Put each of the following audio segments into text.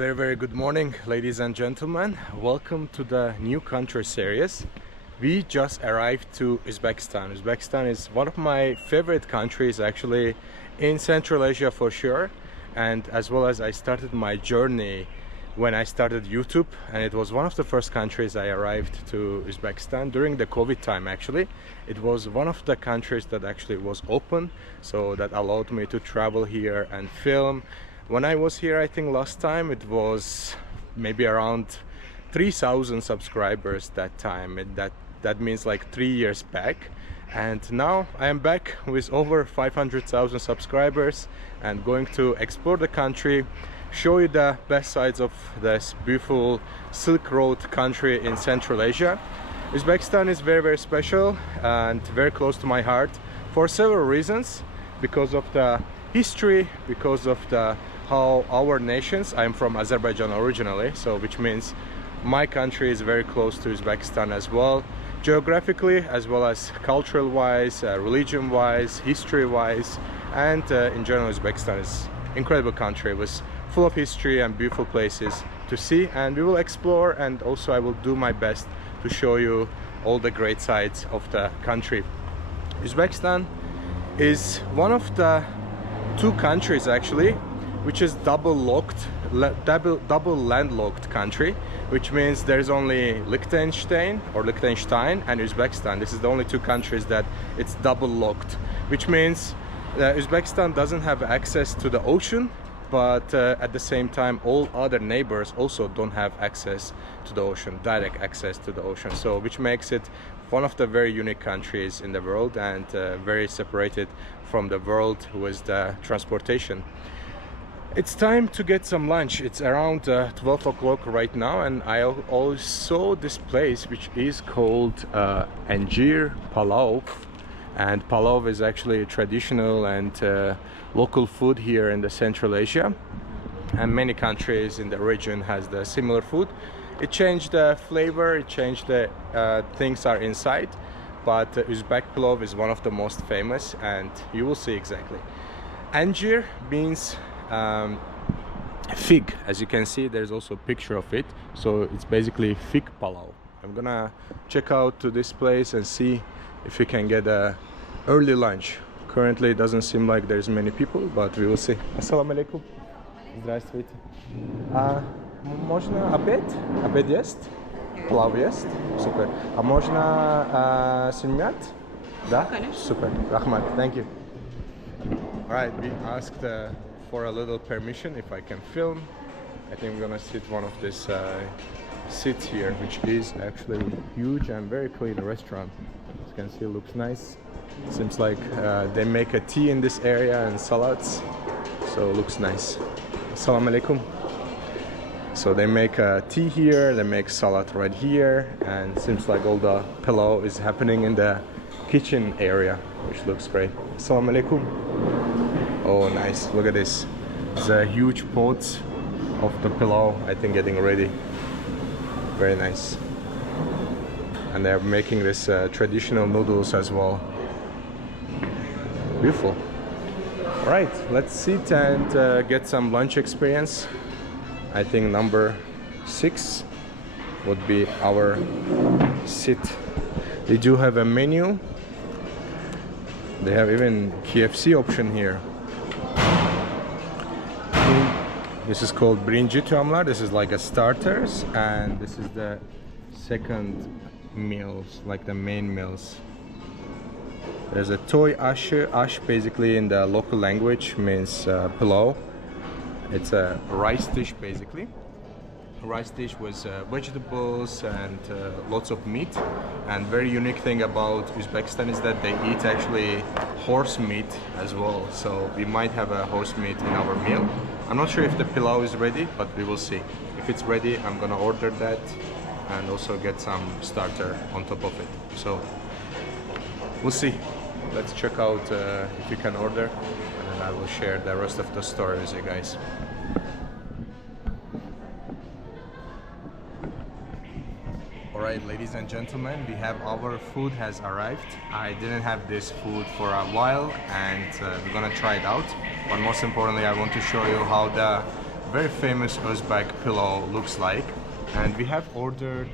Very good morning, ladies and gentlemen. Welcome to the new country series. We just arrived to Uzbekistan. Uzbekistan is one of my favorite countries actually in Central Asia for sure, and as well as I started my journey when I started YouTube, and it was one of the first countries I arrived to Uzbekistan during the COVID time. Actually, it was one of the countries that actually was open, so that allowed me to travel here and film. When I was here, I think last time it was maybe around 3,000 subscribers that time. That means like 3 years back. And now I am back with over 500,000 subscribers and going to explore the country, show you the best sides of this beautiful Silk Road country in Central Asia. Uzbekistan is very special and very close to my heart for several reasons, because of the history, because of the how our nations, I'm from Azerbaijan originally, so which means my country is very close to Uzbekistan as well, geographically as well as cultural wise, religion wise, history wise, and in general Uzbekistan is incredible country with full of history and beautiful places to see, and we will explore, and also I will do my best to show you all the great sides of the country. Uzbekistan is one of the two countries actually which is double landlocked country, which means there's only Liechtenstein and Uzbekistan. This is the only two countries that it's double locked, which means Uzbekistan doesn't have access to the ocean, but at the same time all other neighbors also don't have access to the ocean, direct access to the ocean, so which makes it one of the very unique countries in the world, and very separated from the world with the transportation. It's time to get some lunch. It's around 12 o'clock right now, and I also saw this place which is called Anjir Palau, and Palau is actually traditional and local food here in the Central Asia, and many countries in the region has the similar food. It changed the flavor, it changed the things are inside, but Uzbek Palau is one of the most famous, and you will see exactly. Anjir means fig. As you can see, there's also a picture of it, so it's basically fig palau. I'm gonna check out to this place and see if we can get a early lunch. Currently it doesn't seem like there's many people, but we will see. Assalamu alaikum. Здравствуйте. Можно обед? Обед есть? Плов есть? Супер. А можно сельмят? Да? Супер. Rahmat. Thank you. Alright, we asked for a little permission if I can film. I think we're gonna sit one of these seats here, which is actually huge and very clean restaurant. As you can see, it looks nice. Seems like they make a tea in this area and salads, so it looks nice. Assalamu alaikum. So they make a tea here, they make salad right here, and seems like all the pilau is happening in the kitchen area, which looks great. Assalamu alaikum. Oh nice, look at this. It's a huge pot of the pilau, I think, getting ready. Very nice. And they're making this traditional noodles as well. Beautiful. Alright, let's sit and get some lunch experience. I think number 6 would be our sit. They do have a menu. They have even KFC option here. This is called Birinci Tuamlar. This is like a starters, and this is the second meals, like the main meals. There's a toy ash. Ash basically in the local language means pilau. It's a rice dish basically. A rice dish with vegetables and lots of meat. And very unique thing about Uzbekistan is that they eat actually horse meat as well. So we might have a horse meat in our meal. I'm not sure if the pilau is ready, but we will see. If it's ready, I'm gonna order that and also get some starter on top of it. So we'll see. Let's check out if you can order, and then I will share the rest of the story with you guys. Alright, ladies and gentlemen, we have our food has arrived. I didn't have this food for a while, and we're gonna try it out. But most importantly, I want to show you how the very famous Uzbek pillow looks like. And we have ordered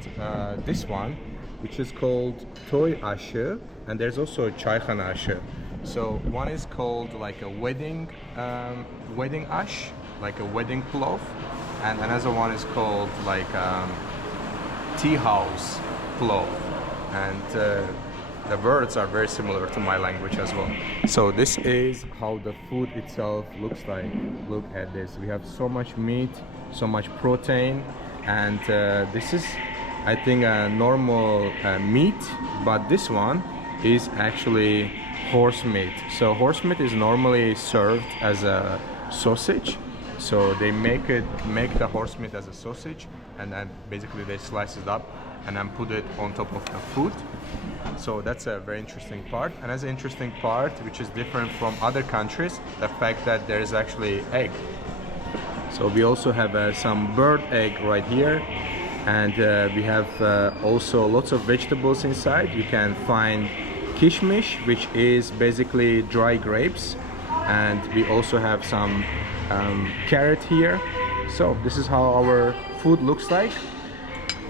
this one, which is called toy aşı, and there's also a çaykhana aşı. So one is called like a wedding ash, like a wedding plov, and another one is called like tea house plov. And the words are very similar to my language as well. So this is how the food itself looks like. Look at this. We have so much meat, so much protein, and this is, I think, a normal meat, but this one is actually horse meat. So horse meat is normally served as a sausage. So they make the horse meat as a sausage, and then basically they slice it up and then put it on top of the food. So that's a very interesting part. And as an interesting part, which is different from other countries, the fact that there is actually egg. So we also have some bird egg right here, and we have also lots of vegetables inside. You can find kishmish, which is basically dry grapes, and we also have some carrot here. So this is how our food looks like.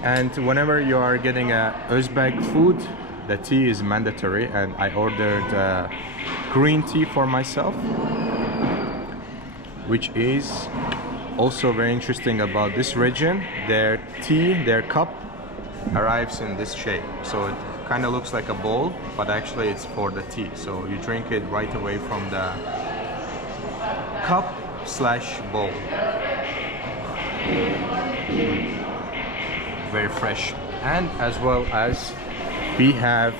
And whenever you are getting a Uzbek food, the tea is mandatory, and I ordered green tea for myself, which is also very interesting about this region. Their tea, their cup arrives in this shape, so it kind of looks like a bowl, but actually it's for the tea. So you drink it right away from the cup slash bowl. Very fresh. And as well as we have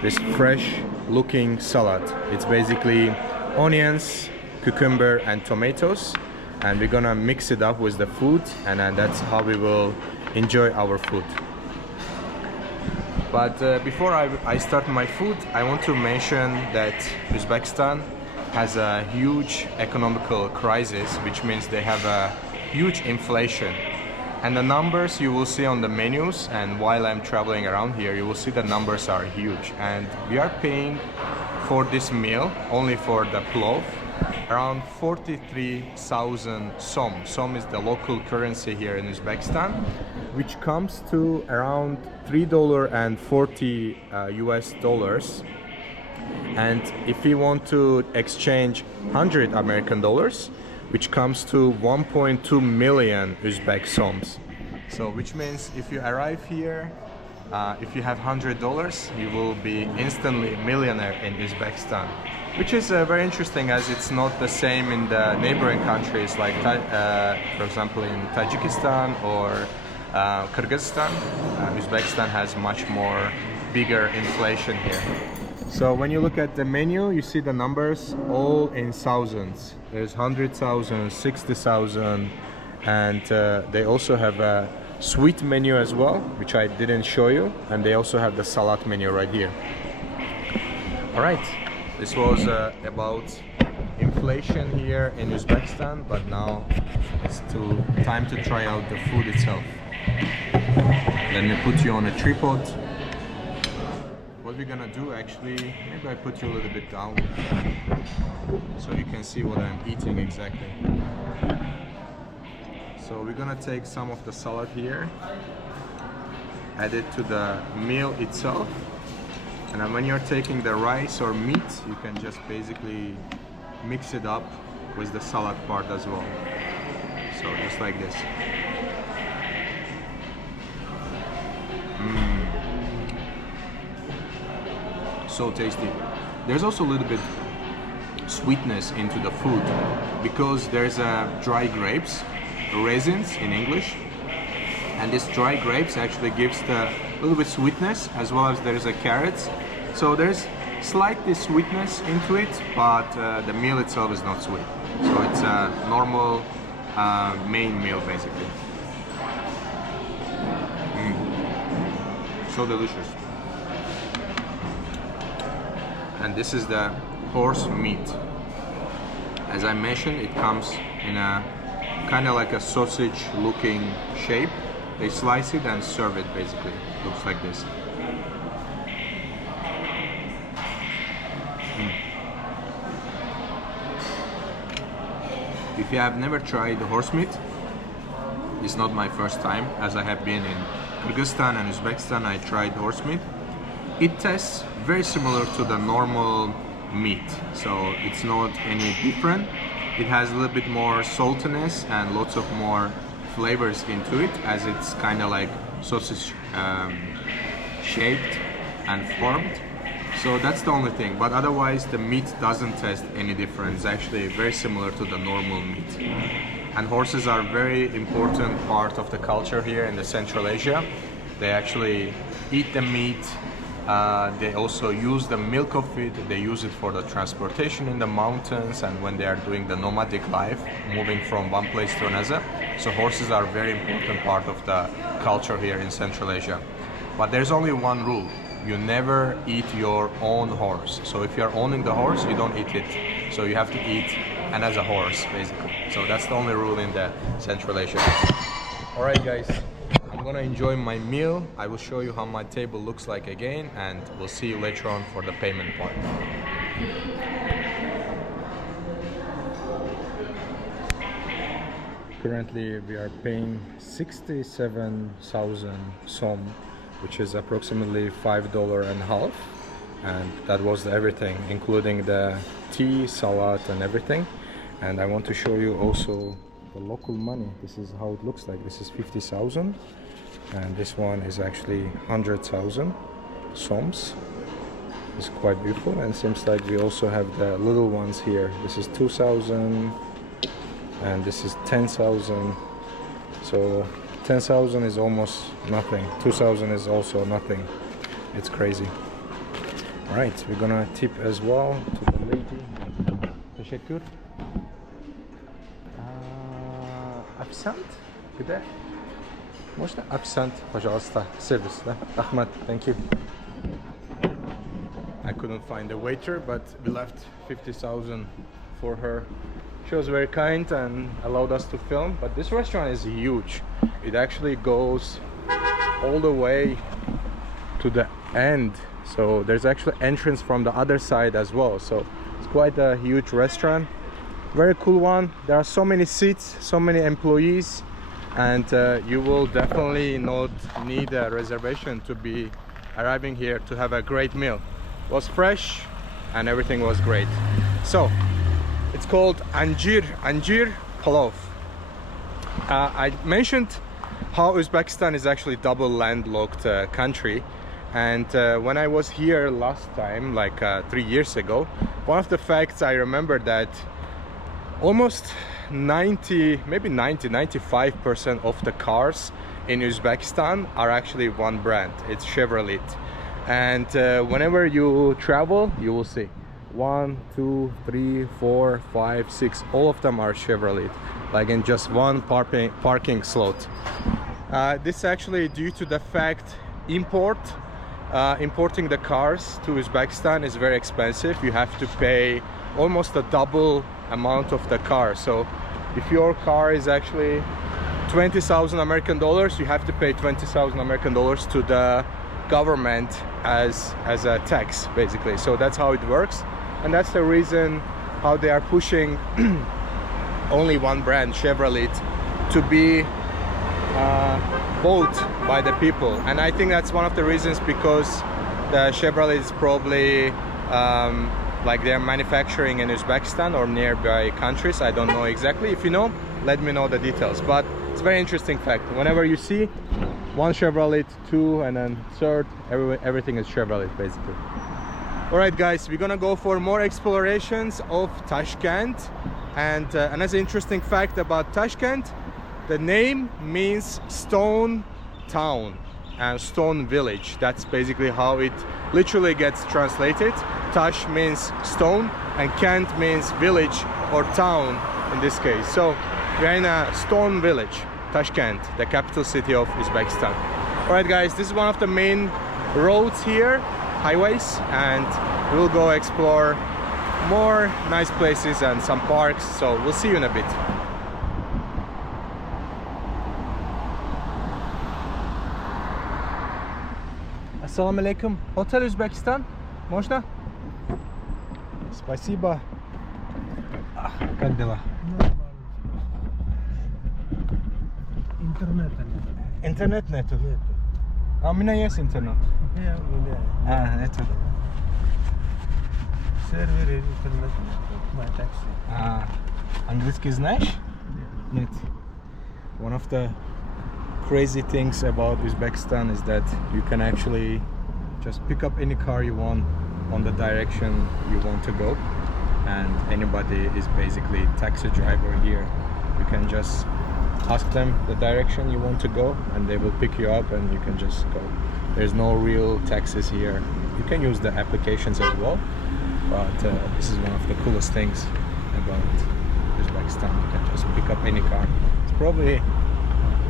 this fresh looking salad. It's basically onions, cucumber and tomatoes, and we're gonna mix it up with the food, and then that's how we will enjoy our food. But before I start my food, I want to mention that Uzbekistan has a huge economical crisis, which means they have a huge inflation. And the numbers you will see on the menus, and while I'm traveling around here, you will see the numbers are huge. And we are paying for this meal, only for the plov, around 43,000 som. Som is the local currency here in Uzbekistan, which comes to around $3.40 US dollars. And if we want to exchange 100 American dollars, which comes to 1.2 million Uzbek soms. So which means if you arrive here, if you have $100, you will be instantly a millionaire in Uzbekistan, which is very interesting, as it's not the same in the neighboring countries, like for example in Tajikistan or Kyrgyzstan. Uzbekistan has much more bigger inflation here. So when you look at the menu, you see the numbers all in thousands. There's 100,000, 60,000, and they also have a sweet menu as well, which I didn't show you, and they also have the salad menu right here. All right, this was about inflation here in Uzbekistan, but now it's time to try out the food itself. Let me put you on a tripod. What we're gonna do, actually, maybe I put you a little bit down so you can see what I'm eating exactly. So we're gonna take some of the salad here, add it to the meal itself, and then when you're taking the rice or meat, you can just basically mix it up with the salad part as well. So just like this. So tasty. There's also a little bit sweetness into the food because there's dry grapes, raisins in English, and this dry grapes actually gives the little bit sweetness, as well as there's a carrots. So there's slightly sweetness into it, but the meal itself is not sweet. So it's a normal main meal basically. So delicious. And this is the horse meat. As I mentioned, it comes in a kind of like a sausage looking shape. They slice it and serve it basically. Looks like this. If you have never tried horse meat, it's not my first time, as I have been in Kyrgyzstan and Uzbekistan. I tried horse meat. It tastes very similar to the normal meat, so it's not any different. It has a little bit more saltiness and lots of more flavors into it, as it's kind of like sausage shaped and formed. So that's the only thing, but otherwise the meat doesn't taste any different. It's actually very similar to the normal meat. And horses are very important part of the culture here in the Central Asia. They actually eat the meat. They also use the milk of it. They use it for the transportation in the mountains and when they are doing the nomadic life, moving from one place to another. So horses are a very important part of the culture here in Central Asia. But there's only one rule. You never eat your own horse. So if you're owning the horse, you don't eat it. So you have to eat another horse, basically. So that's the only rule in the Central Asia. All right, guys. I'm gonna enjoy my meal. I will show you how my table looks like again, and we'll see you later on for the payment part. Currently we are paying 67,000 som, which is approximately $5.50, and that was everything, including the tea, salad and everything. And I want to show you also the local money. This is how it looks like. This is 50,000, and this one is actually 100,000 soms. It's quite beautiful, and seems like we also have the little ones here. This is 2,000 and this is 10,000. So 10,000 is almost nothing. 2,000 is also nothing. It's crazy. All right, we're gonna tip as well to the lady. Teşekkür. Absent? Где? Можно? Absent, пожалуйста. Service, да? Ahmed, thank you. I couldn't find a waiter, but we left 50,000 for her. She was very kind and allowed us to film, but this restaurant is huge. It actually goes all the way to the end. So there's actually entrance from the other side as well. So it's quite a huge restaurant. Very cool one. There are so many seats, so many employees, and you will definitely not need a reservation to be arriving here to have a great meal. It was fresh and everything was great. So it's called Anjir Plov. I mentioned how Uzbekistan is actually double landlocked country, and when I was here last time, like 3 years ago, one of the facts I remember that almost 95% of the cars in Uzbekistan are actually one brand. It's Chevrolet. And whenever you travel, you will see 1, 2, 3, 4, 5, 6, all of them are Chevrolet, like in just one parking slot. This is actually due to the fact importing the cars to Uzbekistan is very expensive. You have to pay almost a double amount of the car. So if your car is actually 20,000 American dollars, you have to pay 20,000 American dollars to the government as a tax, basically. So that's how it works, and that's the reason how they are pushing only one brand, Chevrolet, to be bought by the people. And I think that's one of the reasons, because the Chevrolet is probably like they're manufacturing in Uzbekistan or nearby countries. I don't know exactly. If you know, let me know the details. But it's a very interesting fact. Whenever you see one Chevrolet, two, and then third, everything is Chevrolet, basically. All right, guys, we're gonna go for more explorations of Tashkent. And another interesting fact about Tashkent, the name means stone town and stone village. That's basically how it literally gets translated. Tash means stone and Kent means village or town in this case. So we're in a stone village, Tashkent, the capital city of Uzbekistan. All right, guys, this is one of the main roads here, highways, and we'll go explore more nice places and some parks. So we'll see you in a bit. Assalamu alaikum. Hotel Uzbekistan. Можно? Спасибо. Как дела? Internet netu. A mina jest internet. Netu. Server internet my taxi. Angliski znasz? Нет. One of the crazy things about Uzbekistan is that you can actually just pick up any car you want on the direction you want to go, and anybody is basically taxi driver here. You can just ask them the direction you want to go and they will pick you up and you can just go. There's no real taxis here. You can use the applications as well, but this is one of the coolest things about Uzbekistan. You can just pick up any car. It's probably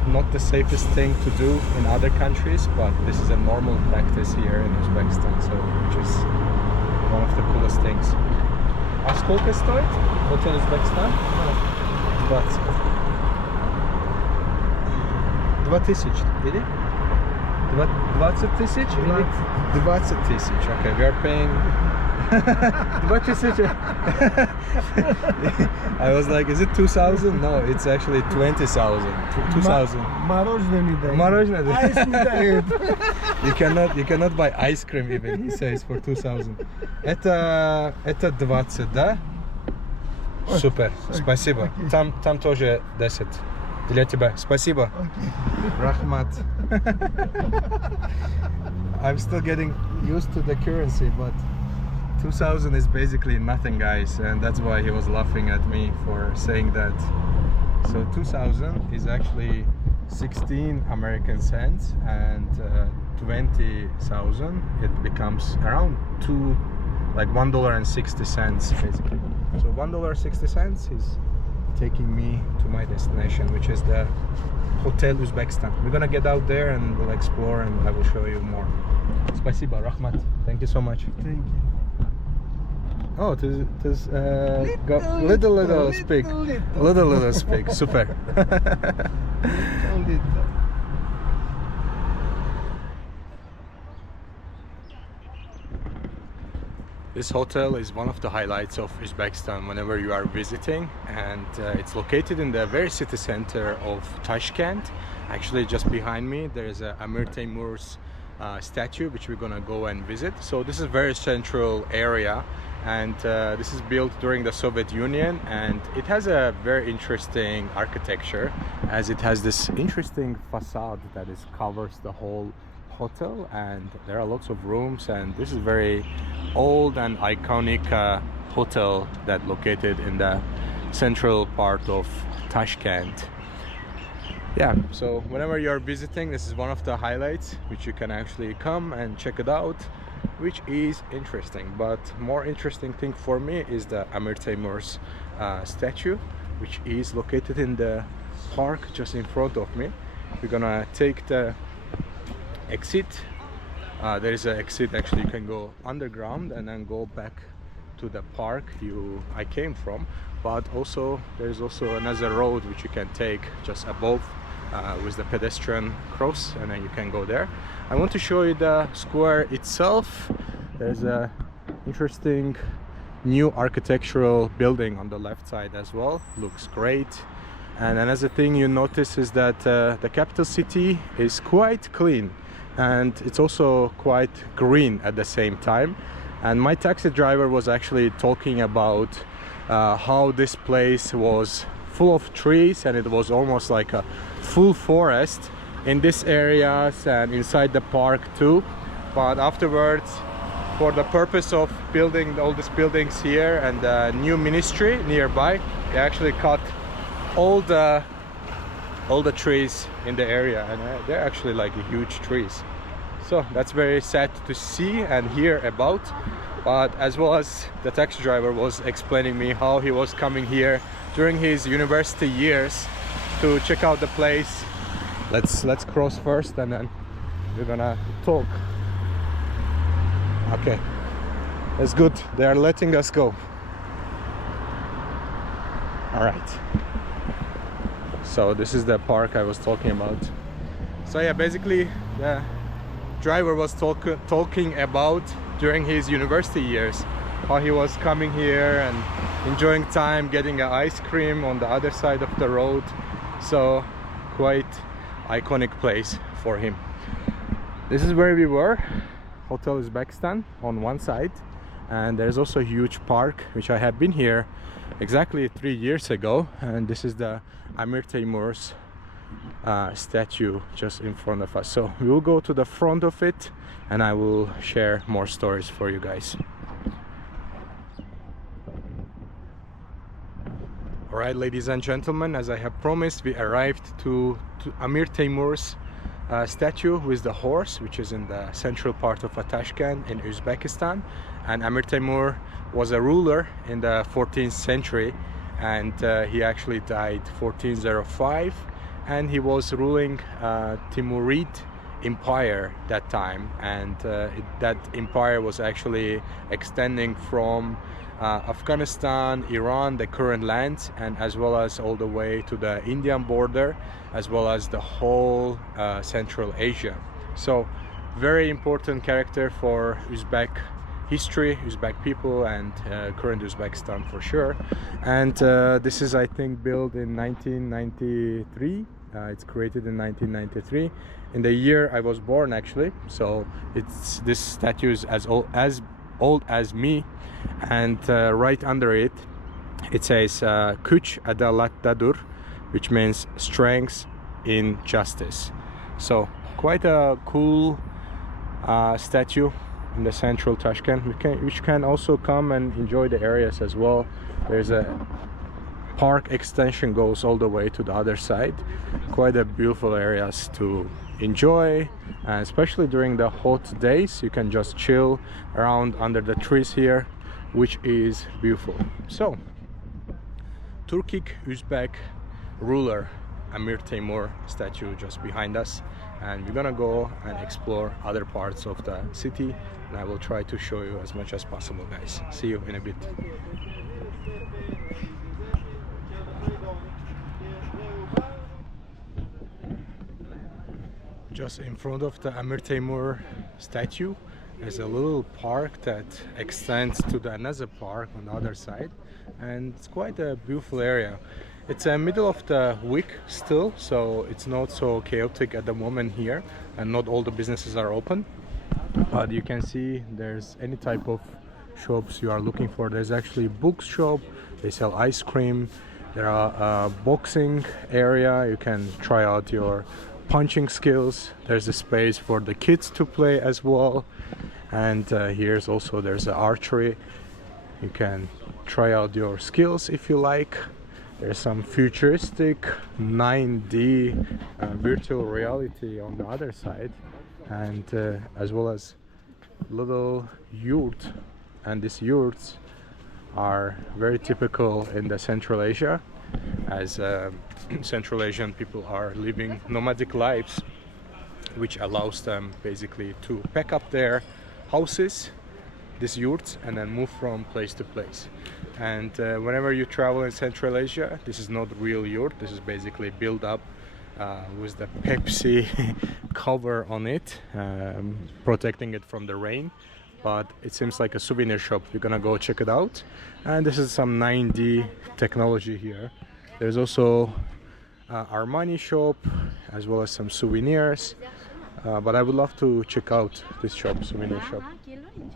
not the safest thing to do in other countries, but this is a normal practice here in Uzbekistan, so which is one of the coolest things. А сколько стоит Hotel Uzbekistan? 20 тысяч, или? 20 тысяч? 20 тысяч. Okay, we are paying 20 тысяч. I was like, is it 2,000? No, it's actually 20,000. 2,000. Мороженое. You cannot buy ice cream even, he says, for 2,000. Это 20, да? Супер, спасибо. Там тоже 10. Для тебя. Спасибо. Rahmat. I'm still getting used to the currency, but 2,000 is basically nothing, guys, and that's why he was laughing at me for saying that. So 2,000 is actually 16 American cents, and 20,000 it becomes around $1.60 basically. So $1.60 is taking me to my destination, which is the Hotel Uzbekistan. We're gonna get out there and we'll explore and I will show you more. Спасибо, Rahmat. Thank you so much. Thank you. Oh, there's little speak. Little speak. Super. This hotel is one of the highlights of Uzbekistan whenever you are visiting, and it's located in the very city center of Tashkent. Actually, just behind me there is a Amir Temur's statue which we're gonna go and visit. So this is a very central area, and this is built during the Soviet Union, and it has a very interesting architecture, as it has this interesting facade that covers the whole hotel, and there are lots of rooms, and this is very old and iconic hotel that located in the central part of Tashkent. Yeah, so whenever you're visiting, this is one of the highlights which you can actually come and check it out, which is interesting. But more interesting thing for me is the Amir Temur's statue, which is located in the park just in front of me. We're gonna take the exit. There is an exit, actually you can go underground and then go back to the park I came from, but also there's also another road which you can take just above with the pedestrian cross, and then you can go there. I want to show you the square itself. There's a interesting new architectural building on the left side as well, looks great. And another thing you notice is that the capital city is quite clean, and it's also quite green at the same time. And my taxi driver was actually talking about how this place was full of trees, and it was almost like a full forest in this areas and inside the park too. But afterwards, for the purpose of building all these buildings here and the new ministry nearby, they actually cut all the trees in the area, and they're actually like huge trees. So that's very sad to see and hear about. But as well as the taxi driver was explaining me how he was coming here during his university years to check out the place. Let's cross first and then we're gonna talk. Okay, that's good, they are letting us go. All right, so this is the park I was talking about. So yeah, basically the driver was talking about during his university years how he was coming here and enjoying time, getting an ice cream on the other side of the road. So quite iconic place for him. This is where we were, Hotel Uzbekistan on one side, and there's also a huge park which I have been here exactly 3 years ago, and this is the Amir Timur's statue just in front of us. So we will go to the front of it and I will share more stories for you guys. Alright, ladies and gentlemen, as I have promised, we arrived to Amir Timur's statue with the horse, which is in the central part of Tashkent in Uzbekistan. And Amir Timur was a ruler in the 14th century, and he actually died 1405, and he was ruling Timurid empire that time, and that empire was actually extending from Afghanistan, Iran, the current land, and as well as all the way to the Indian border, as well as the whole Central Asia. So very important character for Uzbek history, Uzbek people, and current Uzbekistan for sure. And this is, I think, built in 1993. It's created in 1993, in the year I was born actually. So this statue is as old as me. And right under it, it says Kuch Adalat Dadur, which means strength in justice. So quite a cool statue in the central Tashkent, which can also come and enjoy the areas as well. There's a park extension goes all the way to the other side. Quite a beautiful areas to enjoy, and especially during the hot days you can just chill around under the trees here, which is beautiful. So Turkic Uzbek ruler Amir Timur statue just behind us, and we're gonna go and explore other parts of the city, and I will try to show you as much as possible, guys. See you in a bit. Just in front of the Amir Timur statue, there's a little park that extends to the another park on the other side, and it's quite a beautiful area. It's a middle of the week still, so it's not so chaotic at the moment here, and not all the businesses are open. But you can see there's any type of shops you are looking for. There's actually a book shop, they sell ice cream, there are a boxing area, you can try out your punching skills. There's a space for the kids to play as well, and there's an archery. You can try out your skills if you like. There's some futuristic 9D virtual reality on the other side, and as well as little yurt, and these yurts are very typical in the Central Asia, as Central Asian people are living nomadic lives, which allows them basically to pack up their houses, these yurts, and then move from place to place. And whenever you travel in Central Asia, this is not real yurt, this is basically built up with the Pepsi cover on it, protecting it from the rain. But it seems like a souvenir shop. We're gonna go check it out. And this is some 9D technology here. There's also Armani shop, as well as some souvenirs. But I would love to check out this shop, souvenir shop.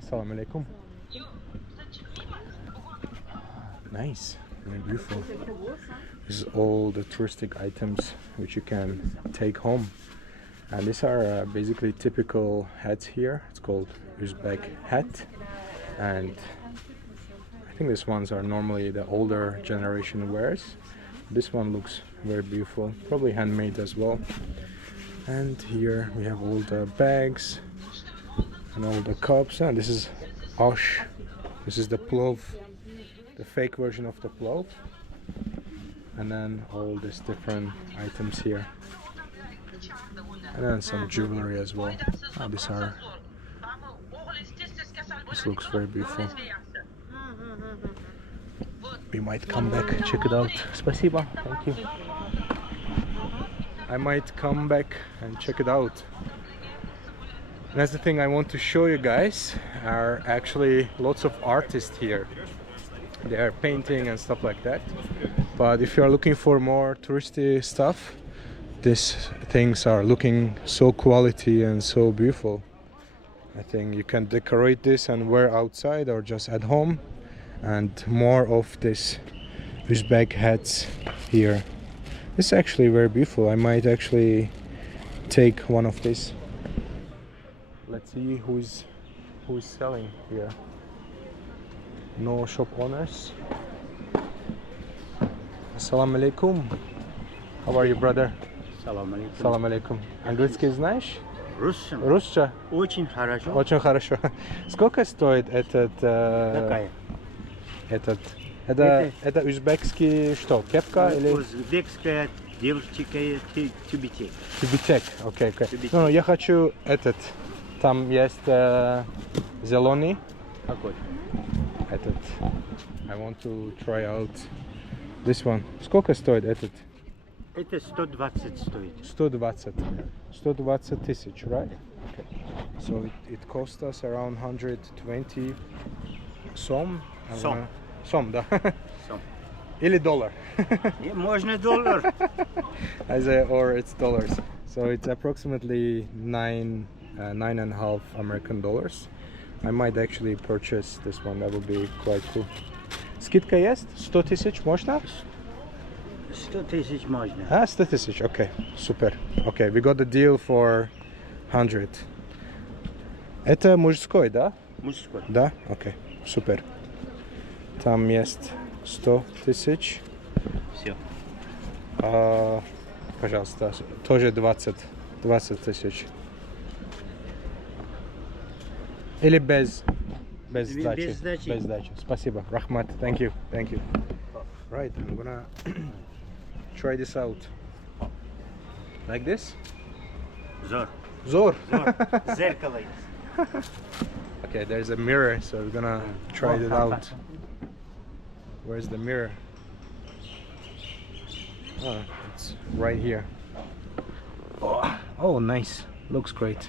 Assalamu alaikum. Nice, very beautiful. This is all the touristic items which you can take home. And these are basically typical hats here. It's called Uzbek hat, and I think these ones are normally the older generation wears. This one looks very beautiful, probably handmade as well. And here we have all the bags and all the cups, and this is ash. This is the plov, the fake version of the plov, and then all these different items here, and then some jewelry as well. This looks very beautiful. We might come back, check it out. Спасибо, thank you. I might come back and check it out. And that's the thing I want to show you guys, are actually lots of artists here. They are painting and stuff like that. But if you are looking for more touristy stuff, these things are looking so quality and so beautiful. I think you can decorate this and wear outside or just at home. And more of this Uzbek hats here. This is actually very beautiful. I might actually take one of these. Let's see who's selling here. No shop owners. Assalamu alaikum. How are you, brother? Салам алейкум. Assalamu alaikum. Английский знаешь? Russian. Русча? Очень хорошо. Очень хорошо. Сколько стоит этот? Какая? Это узбекский что? Кепка или? Узбекская девушка тюбетек. Тюбетек. Окей. Тюбетек. Ну, я хочу этот. Там есть зеленый. Какой? Этот. I want to try out this one. Сколько стоит этот? Это 120 стоит. 120 тысяч, right? Okay. So it cost us around 120 сом. Сом, да. Сом. Или доллар. Можно доллар. Or it's dollars. So it's approximately nine and a half American dollars. I might actually purchase this one. That would be quite cool. Скидка есть? 100 тысяч можно? 100 тысяч можно. 100 тысяч, okay, супер. Okay, we got the deal for 100. Это мужской, да? Мужской. Да? Окей, супер. Там есть 100 тысяч. Все. Пожалуйста, тоже 20 тысяч. Или без сдачи? Без сдачи. Без сдачи. Спасибо. Рахмат. Thank you. Right, I'm gonna try this out. Like this? Зор. Zor. Зеркало. Okay, there's a mirror, so we're gonna try it out. Where's the mirror? Oh, it's right here. Oh, nice. Looks great.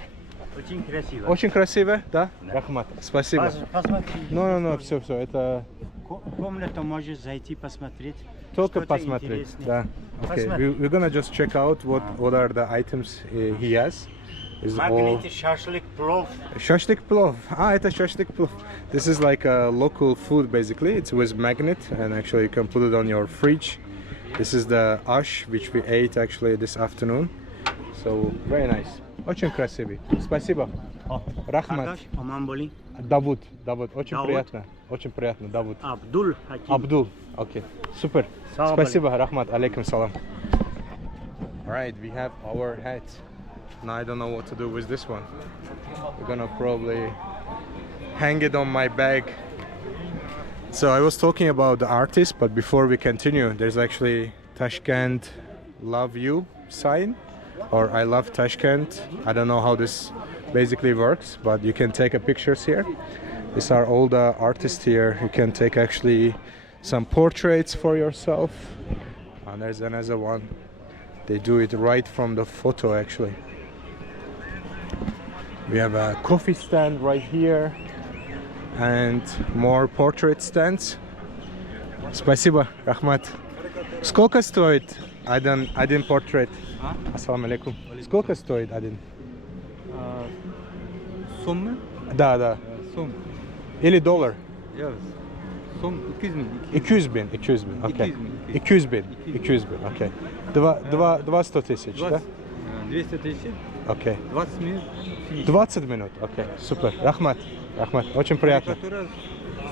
Очень красиво. Очень красиво, да? Рахмат. Спасибо. Посмотри. No, все, это Комнату можешь зайти посмотреть. только Что-то посмотреть. интересное. Да. Okay, Посмотри. we're gonna just check out what are the items he has. Is all Магнит, шашлык, плов. Shashlik plov. Это shashlik plov. This is like a local food basically. It's with magnet and actually you can put it on your fridge. This is the ash which we ate actually this afternoon. So very nice. Очень красивый. Спасибо. Рахмат. Ардаш, аман боли. Давуд. Очень Давуд. приятно. Очень приятно, Давуд. Абдул Хаким. Абдул. Okay. Super. Салам Спасибо, Рахмат. Алейкум салам. Alright, we have our hat. Now I don't know what to do with this one. We're gonna probably hang it on my bag. So I was talking about the artist, but before we continue, there's actually Tashkent love you sign, or I love Tashkent. I don't know how this basically works, but you can take a pictures here. These are all the artists here. You can take actually some portraits for yourself. And there's another one. They do it right from the photo actually. We have a coffee stand right here and more portrait stands. Спасибо, Рахмат. Сколько стоит один портрет? Ассаламу алейкум. Сколько стоит один? Суммы? Да. Сум. Или доллар? Yes. Сум 200 bin. Окей. 200 bin. Окей. 200 тысяч, да? 200 тысяч. Окей. 20 минут. 20 минут. Окей. Супер. Рахмат. Очень приятно. Карикатура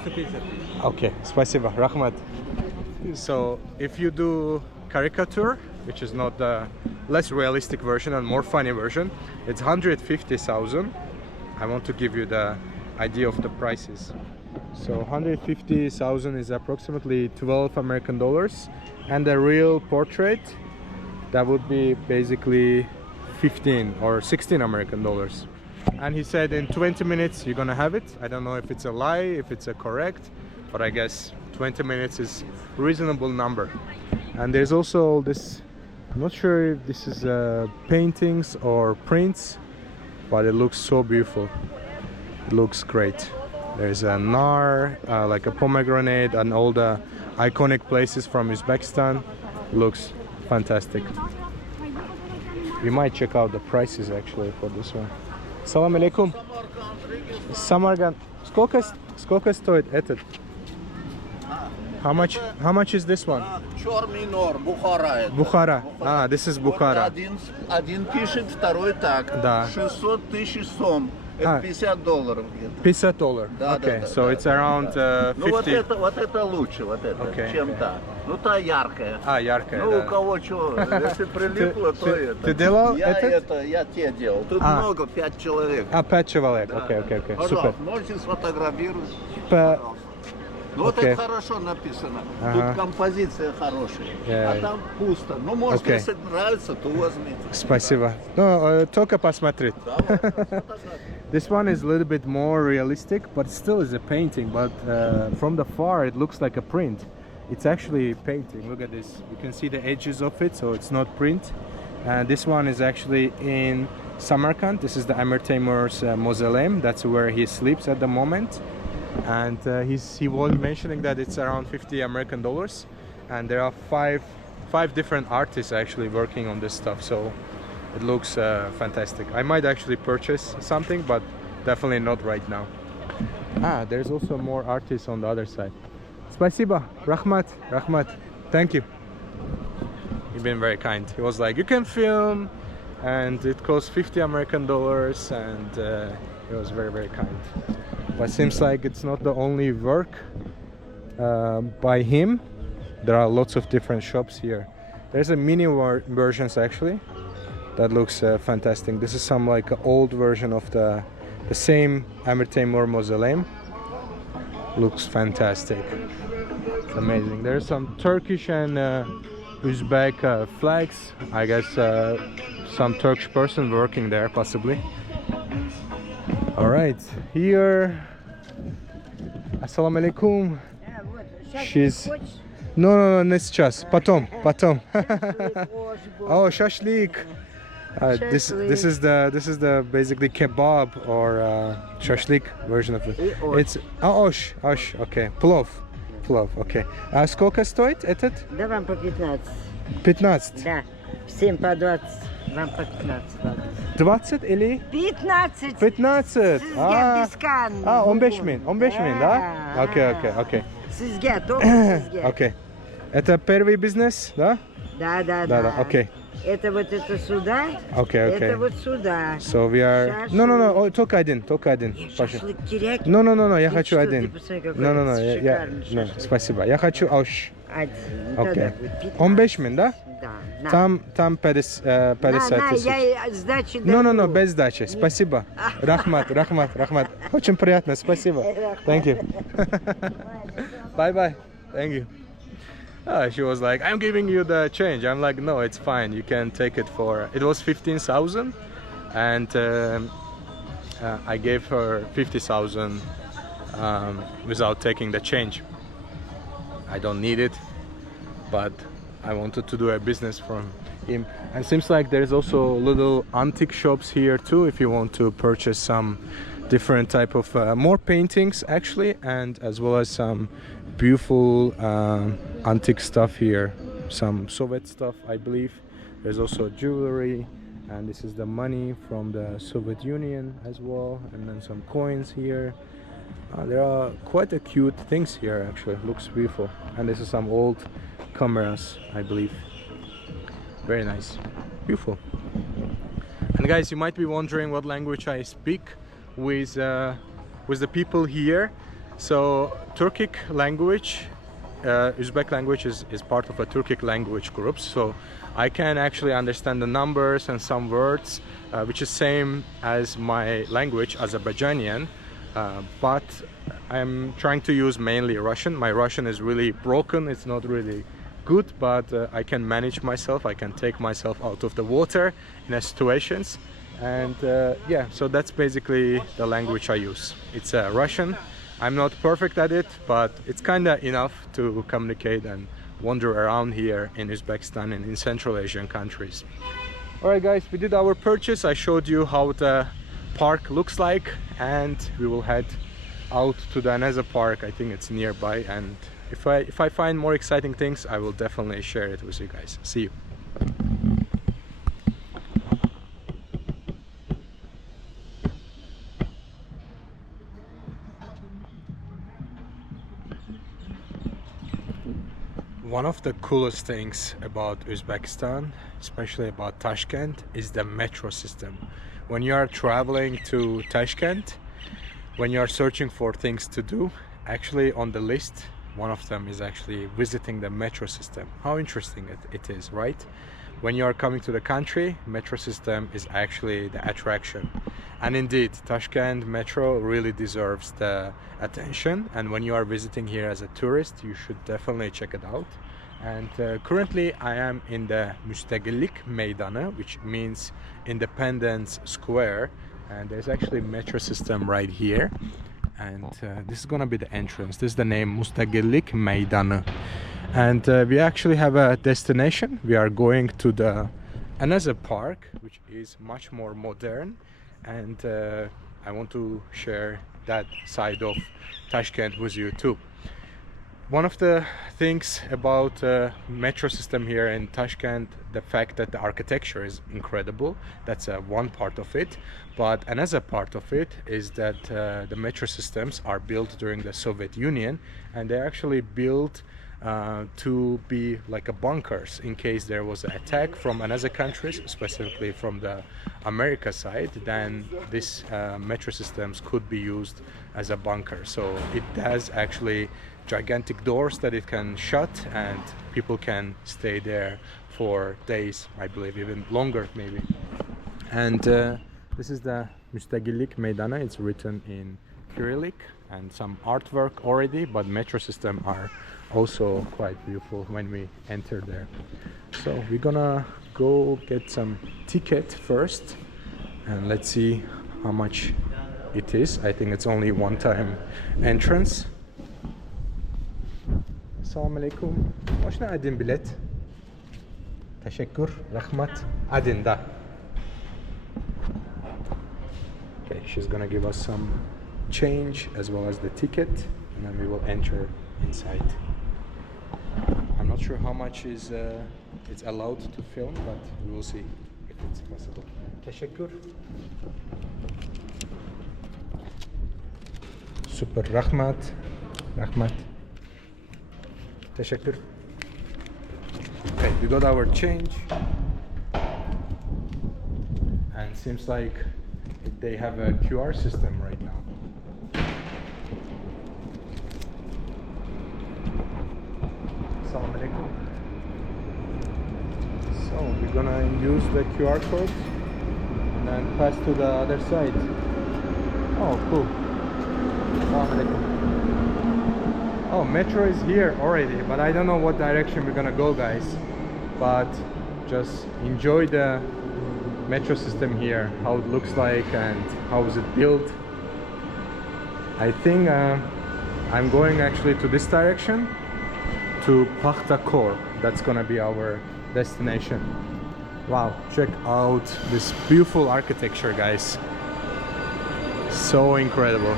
150 тысяч. Okay, спасибо, Rahmat. So, if you do caricature, which is not the less realistic version and more funny version, it's 150,000. I want to give you the idea of the prices. So 150,000 is approximately 12 American dollars, and the real portrait, that would be basically 15 or 16 American dollars. And he said in 20 minutes you're gonna have it. I don't know if it's a lie, if it's a correct, but I guess 20 minutes is reasonable number. And there's also this, I'm not sure if this is paintings or prints, but it looks so beautiful. It looks great. There's a nar, like a pomegranate, and all the iconic places from Uzbekistan. It looks fantastic. We might check out the prices actually for this one. Salam alaikum. Samarkand. Сколько стоит этот? How much is this one? Черный нор, Бухара. Bukhara. Ah, this is Bukhara. Один пишет, второй так. Да. 600 тысяч сом. Это $50 где-то. $50. Да, Okay, да, so да, it's around Ну вот 50. это лучше, вот это, Okay, чем okay. та. Ну та яркая. А, яркая, Ну да. у кого что, если прилипло, то это. Ты делал этот? Я те делал. Тут А. много, 5 человек. А, 5 человек. Да, Окей, да. окей, окей. Пожалуйста, Супер. можете сфотографировать. По- Ну вот Окей. это хорошо написано. Ага. Тут композиция хорошая. Yeah. А там пусто. Ну может, Окей. если нравится, то возьмите. Спасибо. No, только посмотреть. This one is a little bit more realistic, but still is a painting. But from the far, it looks like a print. It's actually painting. Look at this. You can see the edges of it, so it's not print. And this one is actually in Samarkand. This is the Amir Temur's mausoleum. That's where he sleeps at the moment. And he was mentioning that it's around $50 and there are five different artists actually working on this stuff, so it looks fantastic. I might actually purchase something, but definitely not right now. Ah, there's also more artists on the other side. Спасибо, Rahmat. Thank you. You've been very kind. He was like, you can film, and it costs $50, and he was very, very kind. But seems like it's not the only work by him. There are lots of different shops here. There's a mini versions actually that looks fantastic. This is some like old version of the same Amir Temur mausoleum. Looks fantastic. It's amazing. There's some Turkish and Uzbek flags. I guess some Turkish person working there possibly. All right, here. Assalamu alaikum. She's no, не сейчас. Потом. Oh, shashlik. This is the basically kebab or shashlik version of it. It's osh. Okay, plov. Okay. А сколько стоит этот? Да вам по 15. 15. Да. Всем по 20. Вам по 15. 20 или 15. 15? Sizge diskan. 15 min, да? Окей. Sizge, только sizge. Окей. Это первый бизнес, да? Да. Окей. Это вот это сюда. Окей. Это вот сюда. So we are... No, только один. Паша. Шашлык теряк. No, я Ну хочу что, один. ты посмотри, какой No, шикарный no, шашлык. спасибо. Я хочу ош. Один. Окей. Тогда будет 15. 15 min, да? Да. На. Там 50 На, тысяч. я сдачи даю. No, без сдачи. Спасибо. Рахмат. Очень приятно, спасибо. Thank you. Bye. Thank you. She was like, I'm giving you the change. I'm like, no, it's fine. You can take it for... It was 15,000 and I gave her 50,000 without taking the change. I don't need it, but I wanted to do a business from him. And seems like there's also little antique shops here too, if you want to purchase some different type of more paintings actually, and as well as some beautiful antique stuff here, some Soviet stuff I believe. There's also jewelry, and this is the money from the Soviet Union as well, and then some coins here. There are quite a cute things here actually. Looks beautiful. And this is some old cameras I believe. Very nice, beautiful. And guys, you might be wondering what language I speak with the people here. So Turkic language, Uzbek language is part of a Turkic language group, so I can actually understand the numbers and some words, which is same as my language, Azerbaijanian, but I'm trying to use mainly Russian. My Russian is really broken, it's not really good, but I can manage myself, I can take myself out of the water in situations. And yeah, so that's basically the language I use. It's Russian. I'm not perfect at it, but it's kind of enough to communicate and wander around here in Uzbekistan and in Central Asian countries. Alright guys, we did our purchase. I showed you how the park looks like, and we will head out to the another park. I think it's nearby, and if I find more exciting things, I will definitely share it with you guys. See you. One of the coolest things about Uzbekistan, especially about Tashkent, is the metro system. When you are traveling to Tashkent, when you are searching for things to do, actually on the list, one of them is actually visiting the metro system. How interesting it is, right? When you are coming to the country, metro system is actually the attraction. And indeed, Tashkent metro really deserves the attention. And when you are visiting here as a tourist, you should definitely check it out. And currently I am in the Müstakillik Meydanı, which means Independence Square. And there's actually metro system right here. And this is gonna be the entrance. This is the name, Müstakillik Meydanı. And we actually have a destination. We are going to the another park, which is much more modern. And I want to share that side of Tashkent with you too. One of the things about metro system here in Tashkent, the fact that the architecture is incredible. That's one part of it. But another part of it is that the metro systems are built during the Soviet Union, and they're actually built to be like a bunkers in case there was an attack from another countries, specifically from the America side. Then this metro systems could be used as a bunker. So it has actually gigantic doors that it can shut, and people can stay there for days, I believe, even longer maybe. And this is the Müstakillik Meydanı. It's written in Cyrillic and some artwork already, but metro system are also quite beautiful when we enter there. So we're gonna go get some ticket first, and let's see how much it is. I think it's only one-time entrance. Assalamu alaikum. Можно один билет? Teşekkür, rahmat. Один, да. Okay, she's gonna give us some change as well as the ticket, and then we will enter inside. I'm not sure how much is it's allowed to film, but we will see if it's possible. Teşekkür. Super, rahmat. Rahmat. Teşekkür. Okay, we got our change, and seems like they have a QR system right now. Assalamu alaikum. So we're gonna use the QR code and then pass to the other side. Oh, cool. Assalamu alaikum. Oh, metro is here already, but I don't know what direction we're gonna go, guys. But just enjoy the metro system here, how it looks like and how is it built. I think I'm going actually to this direction, to Pakhtakor. That's gonna be our destination. Wow, check out this beautiful architecture, guys. So incredible.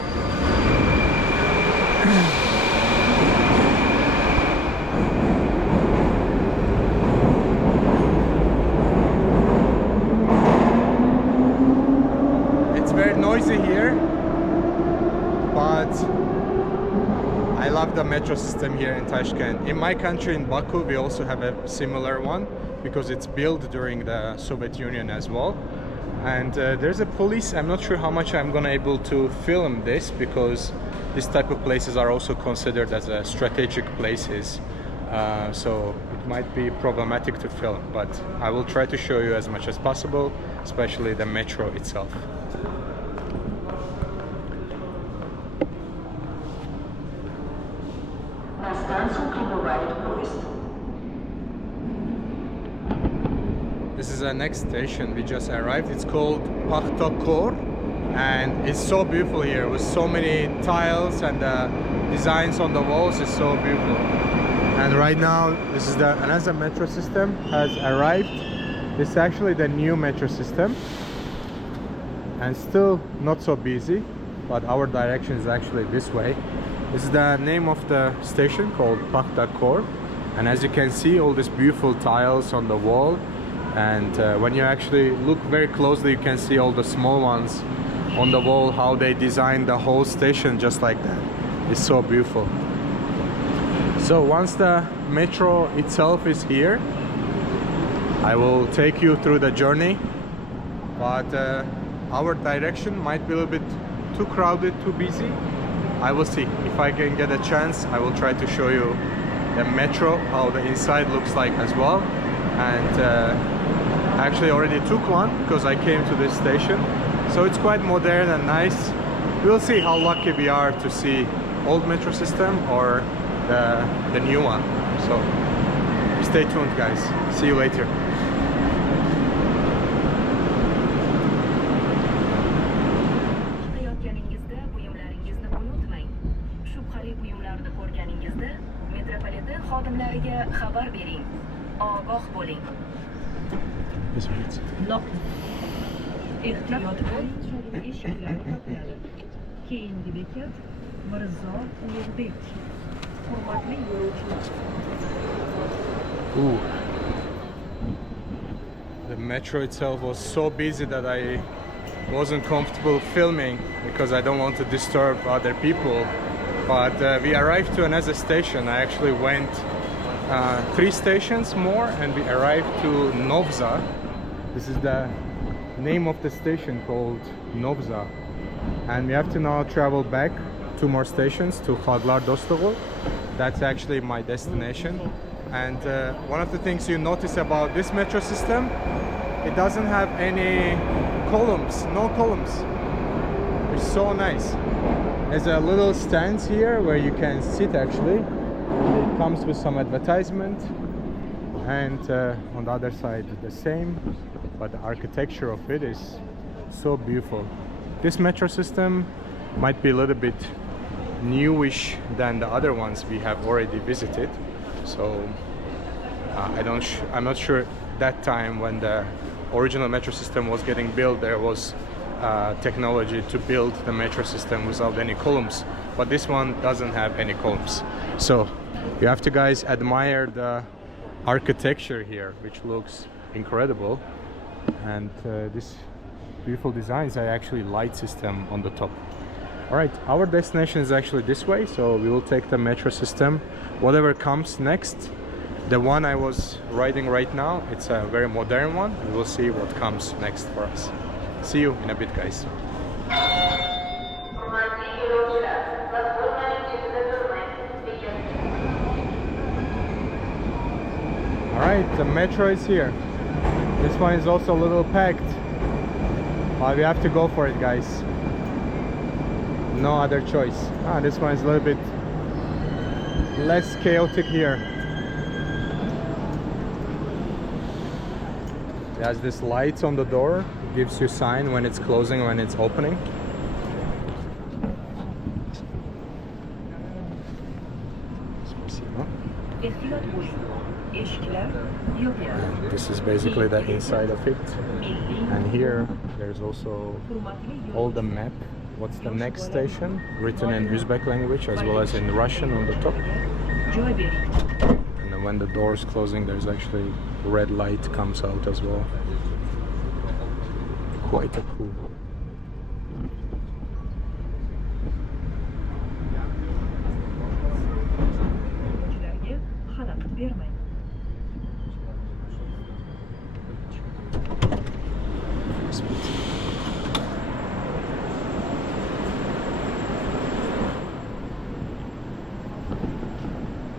Noisy here, but I love the metro system here in Tashkent. In my country, in Baku, we also have a similar one because it's built during the Soviet Union as well. And there's a police. I'm not sure how much I'm gonna able to film this because this type of places are also considered as a strategic places. So it might be problematic to film, but I will try to show you as much as possible, especially the metro itself. This is our next station. We just arrived. It's called Pakhtakor, and it's so beautiful here with so many tiles and designs on the walls. It's so beautiful. And right now, this is the another metro system has arrived. This is actually the new metro system, and still not so busy, but our direction is actually this way. This is the name of the station, called Pakhtakor, and as you can see, all these beautiful tiles on the wall. And when you actually look very closely, you can see all the small ones on the wall, how they designed the whole station just like that. It's so beautiful. So once the metro itself is here. I will take you through the journey, but our direction might be a little bit too crowded, too busy. I will see. If I can get a chance, I will try to show you the metro, how the inside looks like as well. And I actually already took one because I came to this station, so it's quite modern and nice. We'll see how lucky we are to see old metro system or the new one. So stay tuned, guys. See you later. Chiqayotganingizda buyumlaringizni unutmang. Shubhali buyumlarni ko'rganingizda metropoliten xodimlariga xabar bering. Ogoh bo'ling. Ehtiyot bo'ling, eshiklar yopiladi. Keyingi bekat Mirzo Ulug'bek. Hurmatli yo'lovchilar. Ooh. The metro itself was so busy that I wasn't comfortable filming because I don't want to disturb other people. But we arrived to another station. I actually went 3 stations more and we arrived to Novza. This is the name of the station, called Novza. And we have to now travel back 2 more stations to Khaglar Dostog'u. That's actually my destination. And one of the things you notice about this metro system, it doesn't have any columns, no columns. It's so nice. There's a little stand here where you can sit actually. It comes with some advertisement, and on the other side the same, but the architecture of it is so beautiful. This metro system might be a little bit newish than the other ones we have already visited, so I'm not sure that time when the original metro system was getting built there was technology to build the metro system without any columns, but this one doesn't have any columns. So you have to, guys, admire the architecture here, which looks incredible. And this beautiful designs are actually light system on the top. All right, our destination is actually this way, so we will take the metro system. Whatever comes next, the one I was riding right now, it's a very modern one, and we'll see what comes next for us. See you in a bit, guys. All right, the metro is here. This one is also a little packed, but we have to go for it, guys. No other choice. This one is a little bit less chaotic here. It has this light on the door. It gives you a sign when it's closing, when it's opening. And this is basically the inside of it. And here there's also all the map. What's the next station? Written in Uzbek language as well as in Russian on the top. And then when the door is closing, there's actually red light comes out as well. Quite a cool.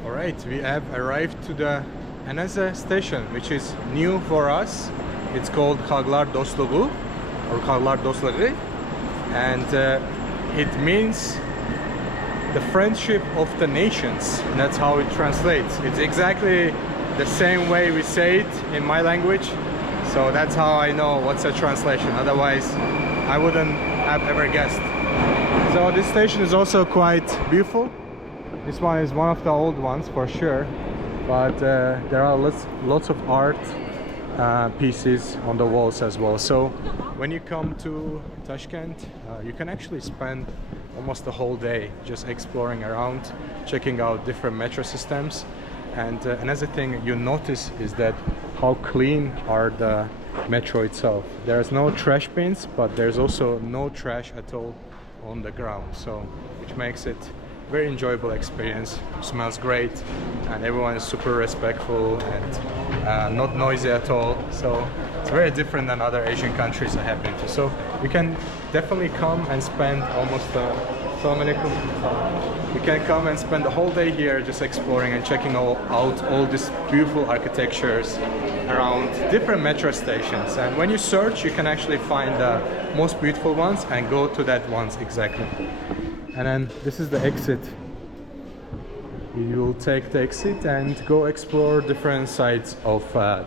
Alright, we have arrived to the another station which is new for us. It's called Khaglar Dostog'u or Khaglar Dostog'u, and it means the friendship of the nations. That's how it translates. It's exactly the same way we say it in my language, so that's how I know what's a translation. Otherwise I wouldn't have ever guessed. So this station is also quite beautiful. This one is one of the old ones for sure, but there are lots of art pieces on the walls as well. So when you come to Tashkent, you can actually spend almost the whole day just exploring around, checking out different metro systems. And another thing you notice is that how clean are the metro itself. There's no trash bins, but there's also no trash at all on the ground, so which makes it very enjoyable experience. Smells great, and everyone is super respectful and not noisy at all. So it's very different than other Asian countries I have been to. So you can definitely come and spend almost you can come and spend the whole day here just exploring and checking out all these beautiful architectures around different metro stations. And when you search, you can actually find the most beautiful ones and go to that ones exactly. And then this is the exit. You will take the exit and go explore different sides of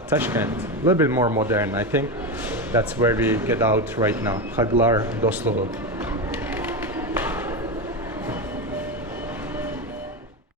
Tashkent. A little bit more modern, I think. That's where we get out right now. Khaglar Dostluğu.